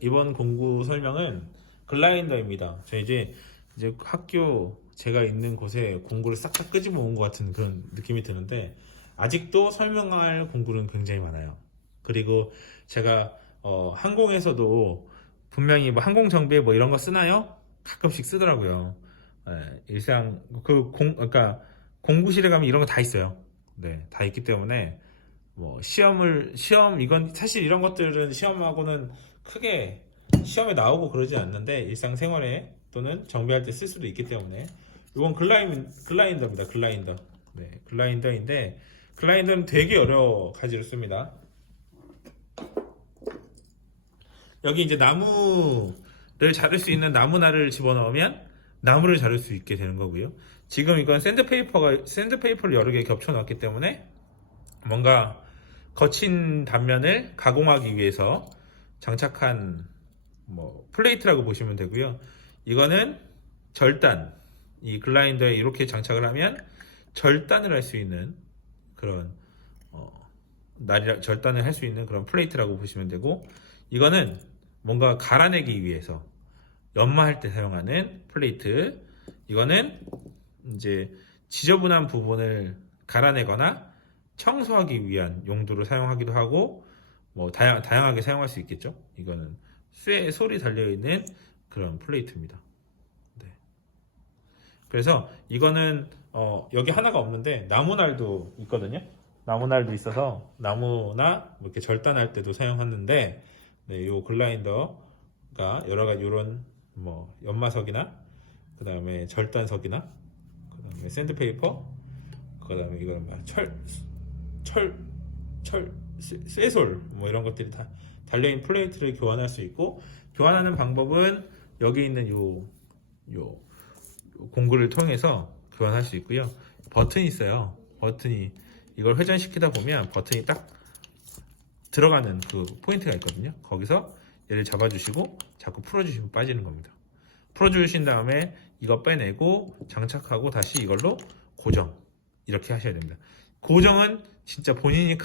이번 공구 설명은 글라인더입니다. 저 이제 이제 학교 제가 있는 곳에 공구를 싹다 끄집어 온 것 같은 그런 느낌이 드는데 아직도 설명할 공구는 굉장히 많아요. 그리고 제가 어, 항공에서도 분명히 뭐 항공 정비에 뭐 이런 거 쓰나요? 가끔씩 쓰더라고요. 예, 일상 그 공 그러니까 공구실에 가면 이런 거 다 있어요. 네, 다 있기 때문에 뭐 시험을 시험 이건 사실 이런 것들은 시험하고는 크게 시험에 나오고 그러지 않는데 일상생활에 또는 정비할 때 쓸 수도 있기 때문에 이건 글라인 글라인더입니다. 글라인더. 네, 글라인더인데 글라인더는 되게 여러 가지로 씁니다. 여기 이제 나무를 자를 수 있는 나무날을 집어넣으면 나무를 자를 수 있게 되는 거고요. 지금 이건 샌드페이퍼가 샌드페이퍼를 여러 개 겹쳐 놨기 때문에 뭔가 거친 단면을 가공하기 위해서 장착한 뭐 플레이트라고 보시면 되고요. 이거는 절단. 이 글라인더에 이렇게 장착을 하면 절단을 할 수 있는 그런 어, 날이 절단을 할 수 있는 그런 플레이트라고 보시면 되고 이거는 뭔가 갈아내기 위해서 연마할 때 사용하는 플레이트. 이거는 이제 지저분한 부분을 갈아내거나 청소하기 위한 용도로 사용하기도 하고 뭐 다양, 다양하게 사용할 수 있겠죠. 이거는 쇠 솔이 달려 있는 그런 플레이트입니다. 네. 그래서 이거는 어, 여기 하나가 없는데 나무날도 있거든요. 나무날도 있어서 나무나 뭐 이렇게 절단할 때도 사용하는데 네, 요 글라인더가 여러 가지 이런 뭐 연마석이나 그 다음에 절단석이나 그 다음에 샌드페이퍼 그 다음에 이거는 철, 철, 철, 쇠- 쇠솔 뭐 이런 것들이 다 달려있는 플레이트를 교환할 수 있고 교환하는 방법은 여기 있는 요, 요, 요 공구를 통해서 교환할 수 있고요. 버튼이 있어요. 버튼이 이걸 회전시키다 보면 버튼이 딱 들어가는 그 포인트가 있거든요. 거기서 얘를 잡아주시고 자꾸 풀어주시면 빠지는 겁니다. 풀어주신 다음에 이거 빼내고 장착하고 다시 이걸로 고정. 이렇게 하셔야 됩니다. 고정은 진짜 본인이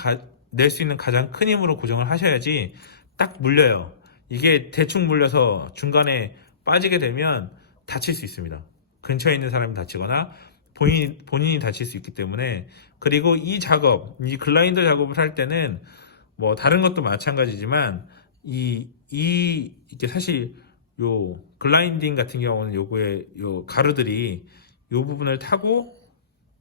낼 수 있는 가장 큰 힘으로 고정을 하셔야지 딱 물려요. 이게 대충 물려서 중간에 빠지게 되면 다칠 수 있습니다. 근처에 있는 사람이 다치거나 본인, 본인이 다칠 수 있기 때문에 그리고 이 작업, 이 글라인더 작업을 할 때는 뭐 다른 것도 마찬가지지만 이, 이, 이게 사실 요 글라인딩 같은 경우는 요거에 요 가루들이 요 부분을 타고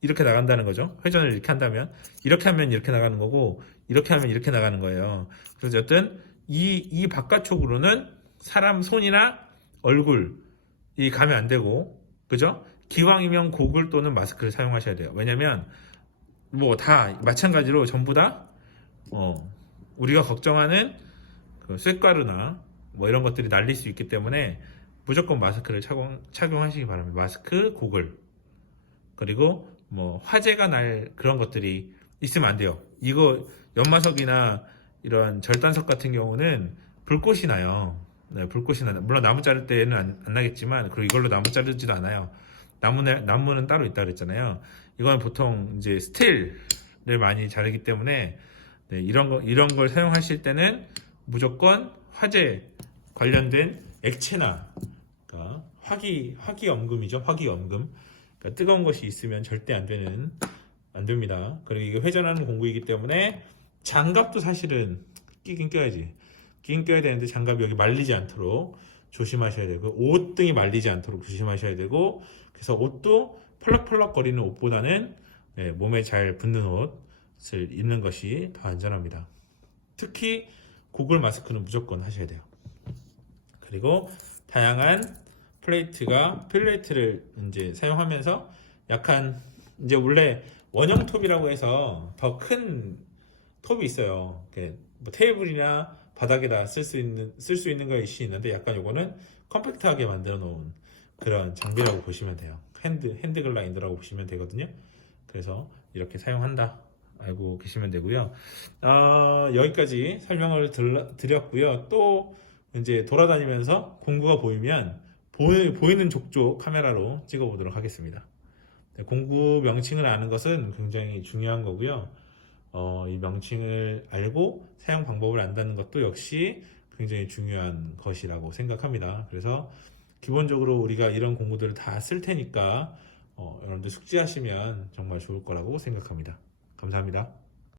이렇게 나간다는 거죠. 회전을 이렇게 한다면 이렇게 하면 이렇게 나가는 거고 이렇게 하면 이렇게 나가는 거예요. 그래서 어쨌든 이, 이 바깥쪽으로는 사람 손이나 얼굴이 가면 안 되고 그죠? 기왕이면 고글 또는 마스크를 사용하셔야 돼요. 왜냐면 뭐 다 마찬가지로 전부 다 어, 우리가 걱정하는 그 쇳가루나 뭐 이런 것들이 날릴 수 있기 때문에 무조건 마스크를 착용, 착용하시기 바랍니다. 마스크, 고글. 그리고 뭐 화재가 날 그런 것들이 있으면 안 돼요. 이거 연마석이나 이런 절단석 같은 경우는 불꽃이 나요. 네, 불꽃이 나요. 물론 나무 자를 때는 안, 안 나겠지만 그리고 이걸로 나무 자르지도 않아요. 나무는 나무는 따로 있다 그랬잖아요. 이건 보통 이제 스틸을 많이 자르기 때문에 네, 이런 거 이런 걸 사용하실 때는 무조건 화재 관련된 액체나 그러니까 화기 화기 염금이죠. 화기 염금. 그러니까 뜨거운 것이 있으면 절대 안 되는 안 됩니다. 그리고 이게 회전하는 공구이기 때문에 장갑도 사실은 끼긴 껴야지. 끼긴 껴야 되는데 장갑이 여기 말리지 않도록 조심하셔야 되고 옷 등이 말리지 않도록 조심하셔야 되고 그래서 옷도 펄럭펄럭 거리는 옷보다는 네, 몸에 잘 붙는 옷을 입는 것이 더 안전합니다. 특히 고글 마스크는 무조건 하셔야 돼요. 그리고 다양한 플레이트가 플레이트를 이제 사용하면서 약간 이제 원래 원형 톱이라고 해서 더 큰 톱이 있어요. 뭐 테이블이나 바닥에다 쓸 수 있는 쓸 수 있는 것이 있는데 약간 요거는 컴팩트하게 만들어 놓은 그런 장비라고 보시면 돼요. 핸드 핸드 글라인더라고 보시면 되거든요. 그래서 이렇게 사용한다 알고 계시면 되고요. 아, 여기까지 설명을 들, 드렸고요. 또 이제 돌아다니면서 공구가 보이면 보이, 보이는 족족 카메라로 찍어보도록 하겠습니다. 네, 공구 명칭을 아는 것은 굉장히 중요한 거고요. 어, 이 명칭을 알고 사용 방법을 안다는 것도 역시 굉장히 중요한 것이라고 생각합니다. 그래서 기본적으로 우리가 이런 공부들을 다 쓸 테니까 어, 여러분들 숙지하시면 정말 좋을 거라고 생각합니다. 감사합니다.